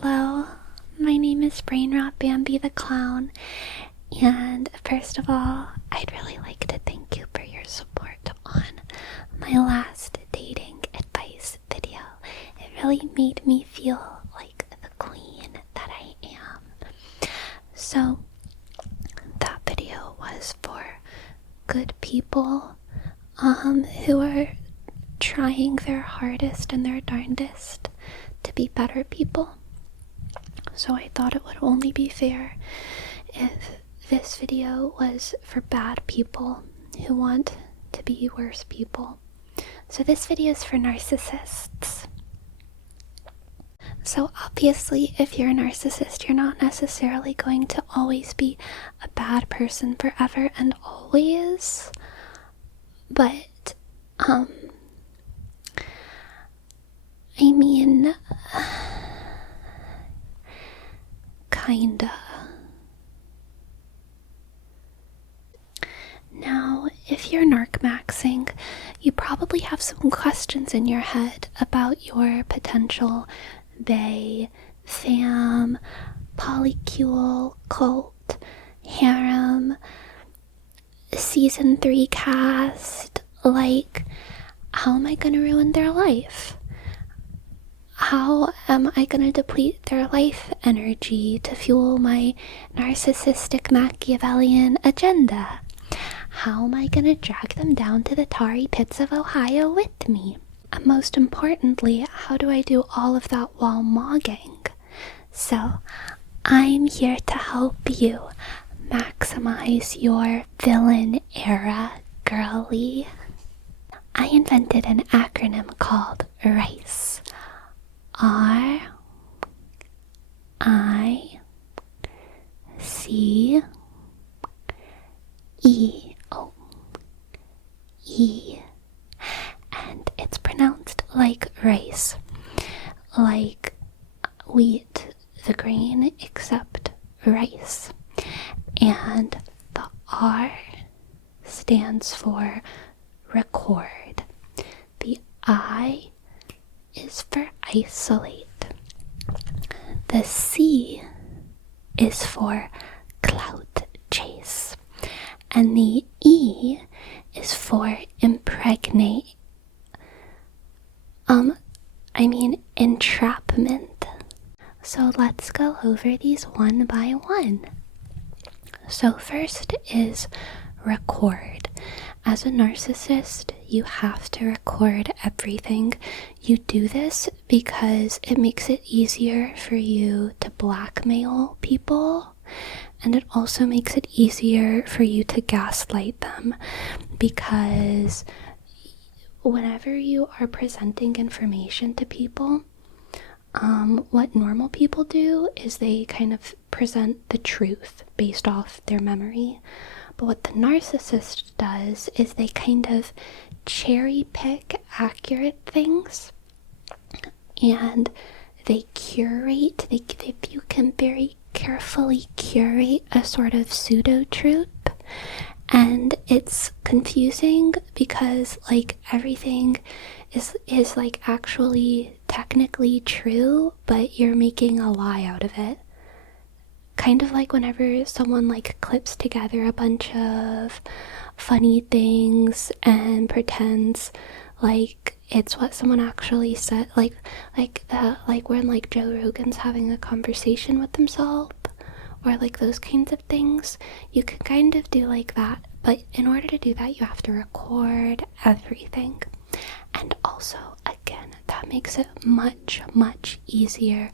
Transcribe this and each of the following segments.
Hello, my name is Brainrot Bambi the Clown, and first of all, I'd really like to thank you for your support on my last dating advice video. It really made me feel like the queen that I am. So, that video was for good people who are trying their hardest and their darndest to be better people. So I thought it would only be fair if this video was for bad people who want to be worse people. So this video is for narcissists. So obviously, if you're a narcissist, you're not necessarily going to always be a bad person forever and always. But, I mean, kinda. Now, if you're narc maxing, you probably have some questions in your head about your potential bae, fam, polycule, cult, harem, season 3 cast. Like, how am I gonna ruin their life? How am I gonna deplete their life energy to fuel my narcissistic Machiavellian agenda? How am I gonna drag them down to the tarry pits of Ohio with me? And most importantly, how do I do all of that while mogging? So, I'm here to help you maximize your villain era, girly. I invented an acronym called RICE. RICE. And it's pronounced like rice, like wheat, the grain, except rice. And the R stands for record. The I is for isolate. The C is for clout chase. And the E is for impregnate. Entrapment. So let's go over these one by one. So first is record. As a narcissist, you have to record everything. You do this because it makes it easier for you to blackmail people, and it also makes it easier for you to gaslight them, because whenever you are presenting information to people, what normal people do is they kind of present the truth based off their memory. But what the narcissist does is they kind of cherry pick accurate things, and they curate, you can very carefully curate a sort of pseudo-truth. And it's confusing because like everything is like actually technically true, but you're making a lie out of it. Kind of like whenever someone like clips together a bunch of funny things and pretends like it's what someone actually said, like when like Joe Rogan's having a conversation with himself, or like those kinds of things. You can kind of do like that, but in order to do that, you have to record everything. And also, again, that makes it much, much easier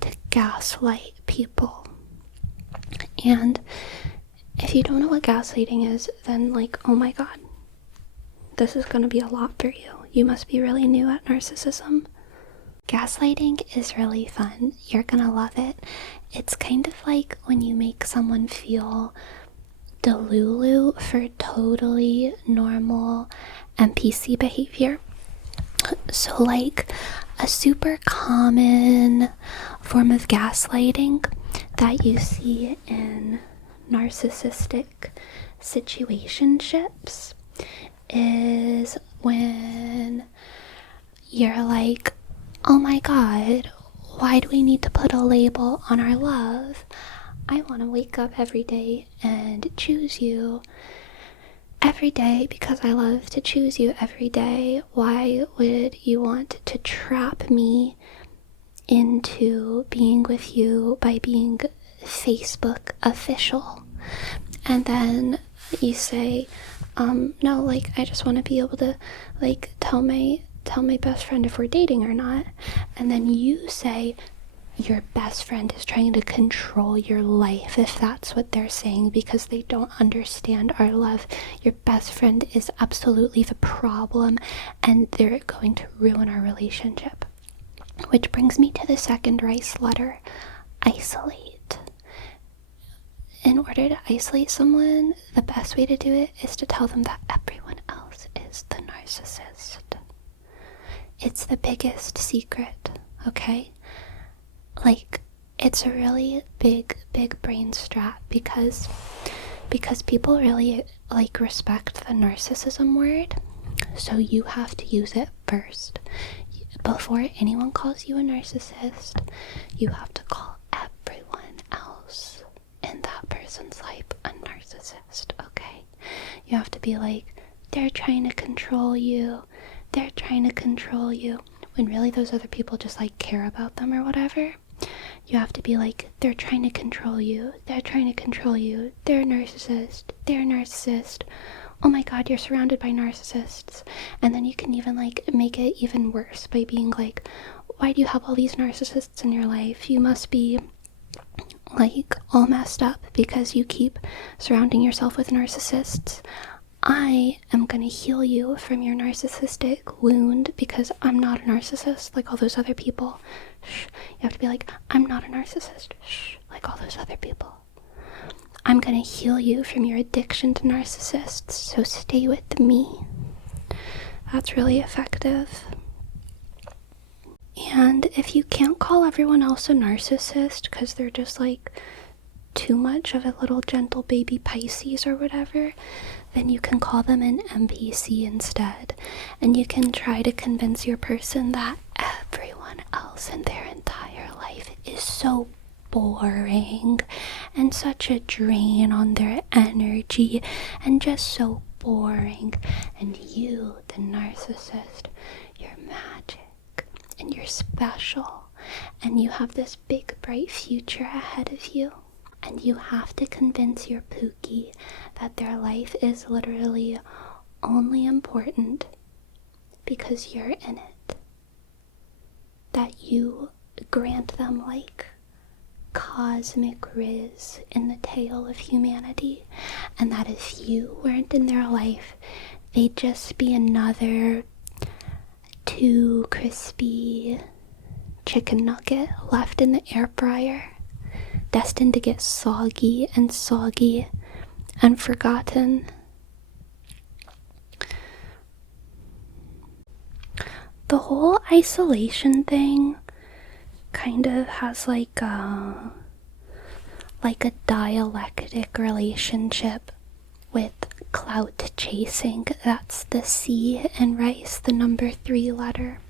to gaslight people. And if you don't know what gaslighting is, then like, oh my god, this is gonna be a lot for you. You must be really new at narcissism. Gaslighting is really fun. You're gonna love it. It's kind of like when you make someone feel delulu for totally normal NPC behavior. So like a super common form of gaslighting that you see in narcissistic situationships is when you're like, oh my god, why do we need to put a label on our love? I want to wake up every day and choose you every day because I love to choose you every day. Why would you want to trap me into being with you by being Facebook official? And then you say, no, like, I just want to be able to, like, tell my best friend if we're dating or not. And then you say your best friend is trying to control your life, if that's what they're saying, because they don't understand our love. Your best friend is absolutely the problem, and they're going to ruin our relationship. Which brings me to the second rice letter, isolate. In order to isolate someone, the best way to do it is to tell them that everyone else is the narcissist. It's the biggest secret, okay? Like, it's a really big brain strat because people really, like, respect the narcissism word, so you have to use it first. Before anyone calls you a narcissist, you have to call everyone else in that person's life a narcissist, okay? You have to be like, they're trying to control you, they're trying to control you, when really those other people just, like, care about them or whatever. You have to be like, they're trying to control you, they're trying to control you, they're a narcissist, they're a narcissist, oh my god, you're surrounded by narcissists. And then you can even, like, make it even worse by being like, why do you have all these narcissists in your life? You must be, like, all messed up because you keep surrounding yourself with narcissists. I am gonna heal you from your narcissistic wound because I'm not a narcissist like all those other people. Shh. You have to be like, I'm not a narcissist. Shh. Like all those other people. I'm gonna heal you from your addiction to narcissists, so stay with me. That's really effective. And if you can't call everyone else a narcissist because they're just, like, too much of a little gentle baby Pisces or whatever, then you can call them an NPC instead. And you can try to convince your person that everyone else in their entire life is so boring and such a drain on their energy and just so boring. And you, the narcissist, you're magic and you're special and you have this big bright future ahead of you. And you have to convince your Pookie that their life is literally only important because you're in it. That you grant them, like, cosmic riz in the tale of humanity. And that if you weren't in their life, they'd just be another too crispy chicken nugget left in the air fryer, destined to get soggy and forgotten. The whole isolation thing kind of has like a dialectic relationship with clout chasing. That's the C in rice, the number 3 letter.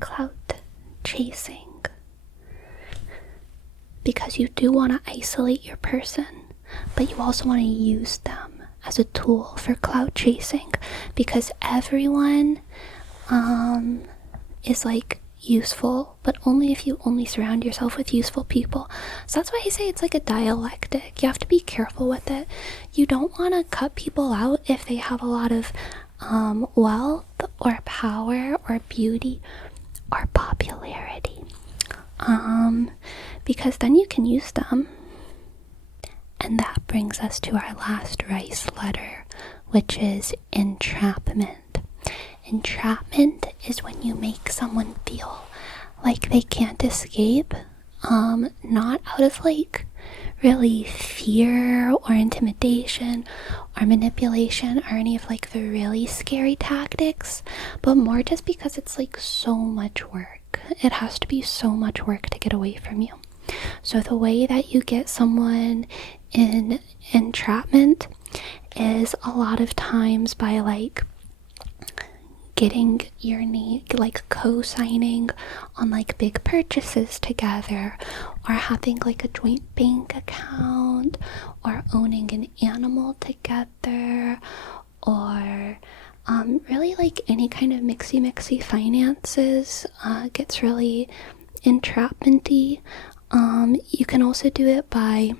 Clout chasing. Because you do want to isolate your person, but you also want to use them as a tool for clout chasing, because everyone is, like, useful, but only if you only surround yourself with useful people. So that's why I say it's like a dialectic. You have to be careful with it. You don't want to cut people out if they have a lot of wealth or power or beauty or popularity. Because then you can use them. And that brings us to our last rice letter, which is entrapment. Entrapment is when you make someone feel like they can't escape, not out of, like, really fear or intimidation or manipulation or any of, like, the really scary tactics, but more just because it's, like, so much work. It has to be so much work to get away from you. So the way that you get someone in entrapment is a lot of times by, like, getting your name, like co-signing on like big purchases together, or having like a joint bank account, or owning an animal together, or really like any kind of mixy finances gets really entrapment-y. You can also do it by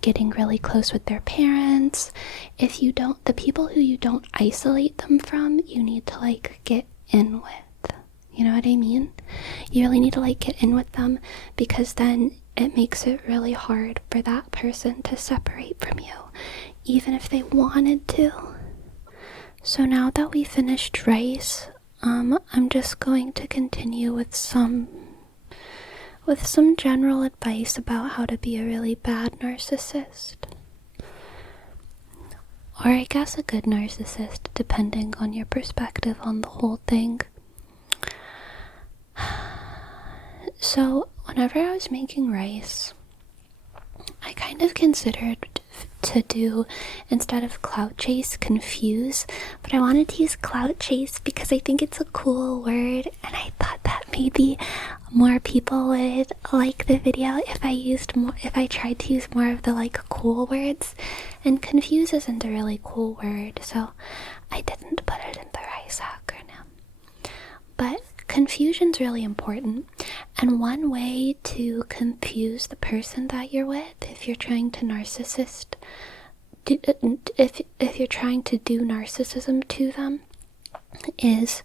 getting really close with their parents. If you don't, the people who you don't isolate them from, you need to like get in with. You know what I mean? You really need to like get in with them, because then it makes it really hard for that person to separate from you, even if they wanted to. So now that we finished rice, I'm just going to continue with some general advice about how to be a really bad narcissist. Or I guess a good narcissist, depending on your perspective on the whole thing. So, whenever I was making rice, I kind of considered to do, instead of clout chase, confuse, but I wanted to use clout chase because I think it's a cool word, and I thought that maybe more people would like the video if I tried to use more of the like cool words, and confuse isn't a really cool word, so I didn't put it in the rice acronym. But confusion's really important, and one way to confuse the person that you're with, if you're trying to if you're trying to do narcissism to them, is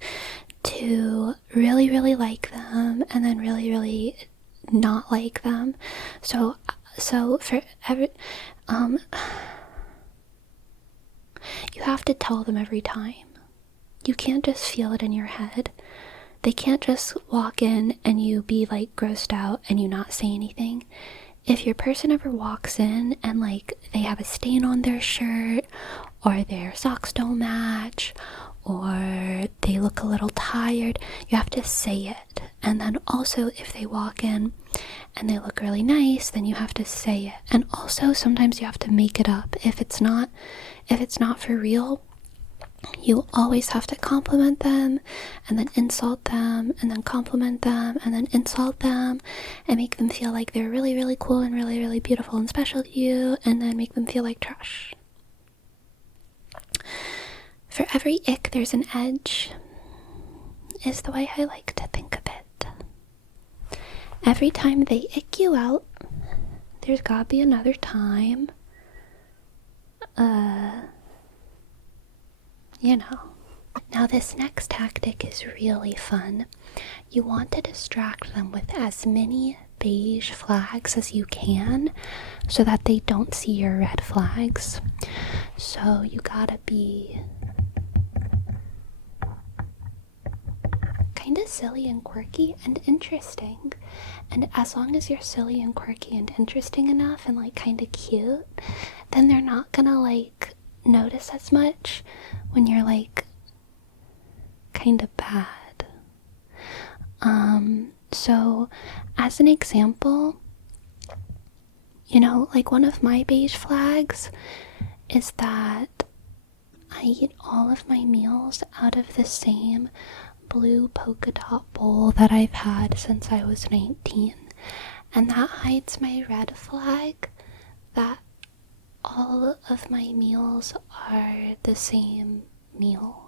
to really, really like them and then really, really not like them. So for every, you have to tell them every time. You can't just feel it in your head. They can't just walk in and you be like grossed out and you not say anything. If your person ever walks in and like they have a stain on their shirt, or their socks don't match, or they look a little tired, you have to say it. And then also if they walk in and they look really nice, then you have to say it. And also sometimes you have to make it up. If it's not for real, you always have to compliment them, and then insult them, and then compliment them, and then insult them, and make them feel like they're really, really cool and really, really beautiful and special to you, and then make them feel like trash. For every ick, there's an edge, is the way I like to think of it. Every time they ick you out, there's gotta be another time. You know. Now this next tactic is really fun. You want to distract them with as many beige flags as you can so that they don't see your red flags. So you gotta be kind of silly and quirky and interesting. And as long as you're silly and quirky and interesting enough and like kind of cute, then they're not gonna like notice as much when you're like kind of bad. So as an example, you know, like one of my beige flags is that I eat all of my meals out of the same blue polka dot bowl that I've had since I was 19, and that hides my red flag that all of my meals are the same meal.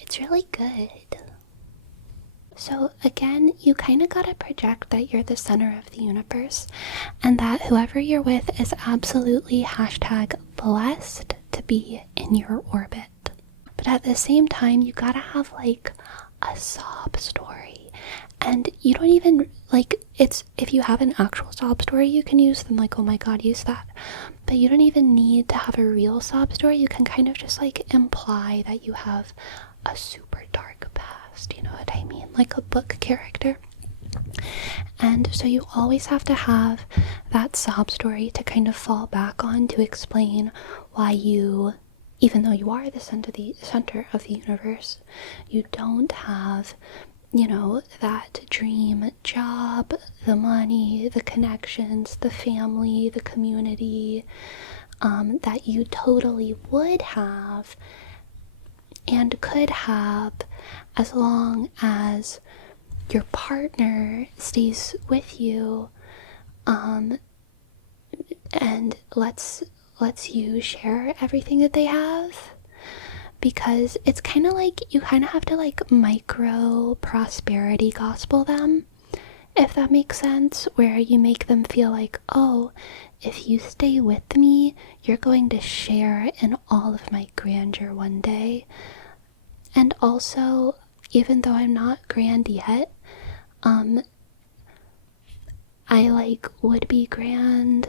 It's really good. So again, you kind of gotta project that you're the center of the universe, and that whoever you're with is absolutely #blessed to be in your orbit. But at the same time, you gotta have like a sob story. And you don't even, like, it's, if you have an actual sob story, you can use them, like, oh my god, use that. But you don't even need to have a real sob story. You can kind of just, like, imply that you have a super dark past, you know what I mean? Like a book character. And so you always have to have that sob story to kind of fall back on to explain why you, even though you are the center of the universe, you don't have that dream job, the money, the connections, the family, the community, that you totally would have and could have as long as your partner stays with you, and lets you share everything that they have. Because it's kind of like you kind of have to like micro prosperity gospel them, if that makes sense, where you make them feel like, oh, if you stay with me, you're going to share in all of my grandeur one day. And also, even though I'm not grand yet, I like would be grand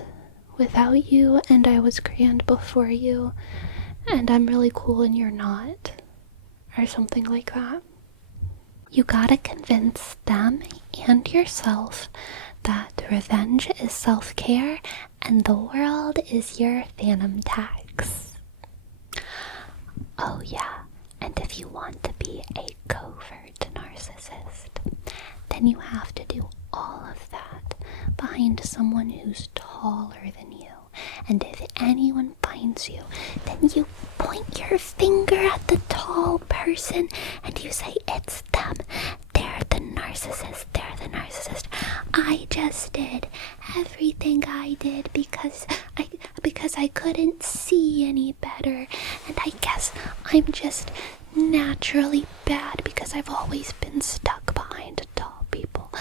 without you, and I was grand before you, and I'm really cool and you're not, or something like that. You gotta convince them and yourself that revenge is self-care and the world is your phantom tax. Oh yeah, and if you want to be a covert narcissist, then you have to do all of that behind someone who's taller than you. And if anyone finds you, then you point your finger at the tall person and you say, it's them. They're the narcissist. They're the narcissist. I just did everything I did because I couldn't see any better. And I guess I'm just naturally bad because I've always been stuck behind tall people.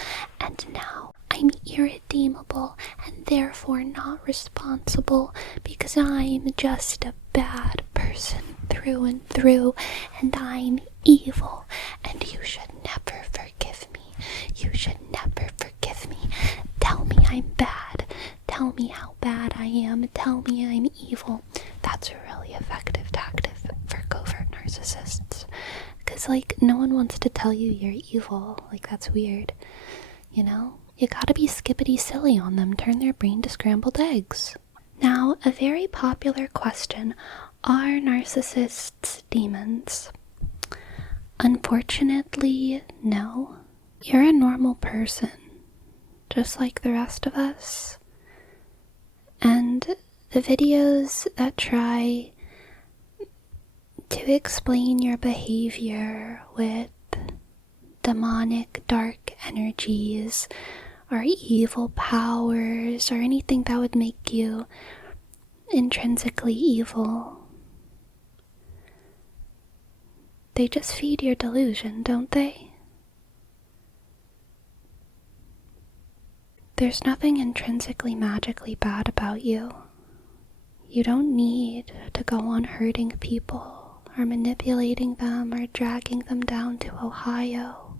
And now I'm irredeemable and therefore not responsible because I'm just a bad person through and through, and I'm evil, and you should never forgive me. You should never forgive me. Tell me I'm bad. Tell me how bad I am. Tell me I'm evil. That's a really effective tactic for covert narcissists. Because, no one wants to tell you you're evil. That's weird. You gotta be skippity silly on them, turn their brain to scrambled eggs. Now, a very popular question, are narcissists demons? Unfortunately, no. You're a normal person, just like the rest of us. And the videos that try to explain your behavior with demonic dark energies or evil powers or anything that would make you intrinsically evil, they just feed your delusion, don't they? There's nothing intrinsically magically bad about you. You don't need to go on hurting people or manipulating them or dragging them down to Ohio.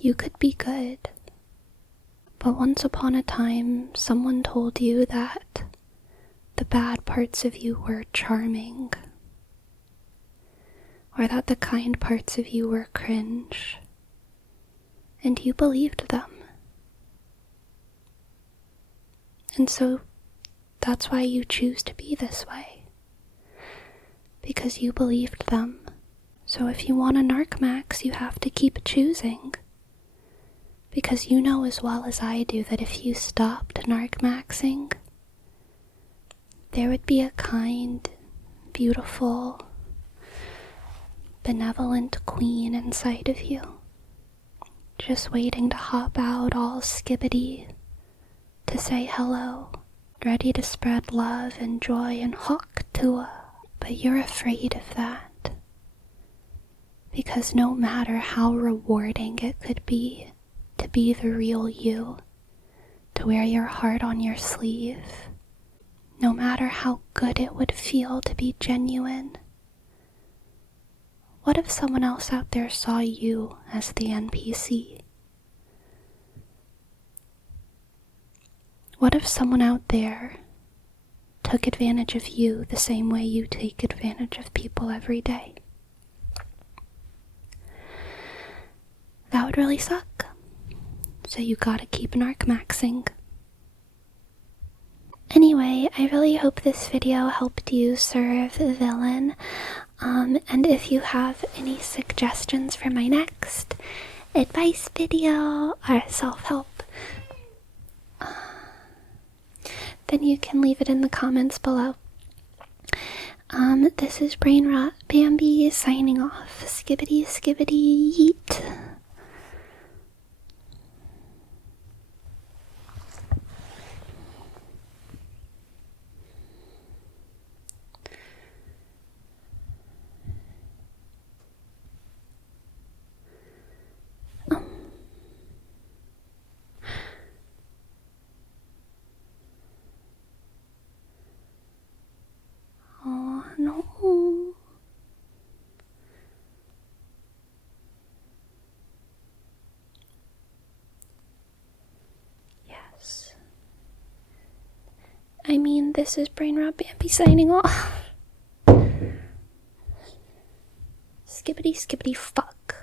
You could be good, but once upon a time, someone told you that the bad parts of you were charming, or that the kind parts of you were cringe, and you believed them. And so that's why you choose to be this way, because you believed them. So if you want a narc max, you have to keep choosing. Because you know as well as I do that if you stopped narc-maxing, there would be a kind, beautiful, benevolent queen inside of you, just waiting to hop out all skibbity to say hello, ready to spread love and joy and hawk to. But you're afraid of that, because no matter how rewarding it could be to be the real you, to wear your heart on your sleeve, no matter how good it would feel to be genuine, what if someone else out there saw you as the NPC? What if someone out there took advantage of you the same way you take advantage of people every day? That would really suck. So you gotta keep narc-maxing. Anyway, I really hope this video helped you serve the villain. And if you have any suggestions for my next advice video or self-help, then you can leave it in the comments below. This is Brain Rot Bambi signing off. Skibbity skibbity yeet. Oh no. Yes. I mean, this is Brain Rot Bambi signing off. Skibbity skibbity fuck.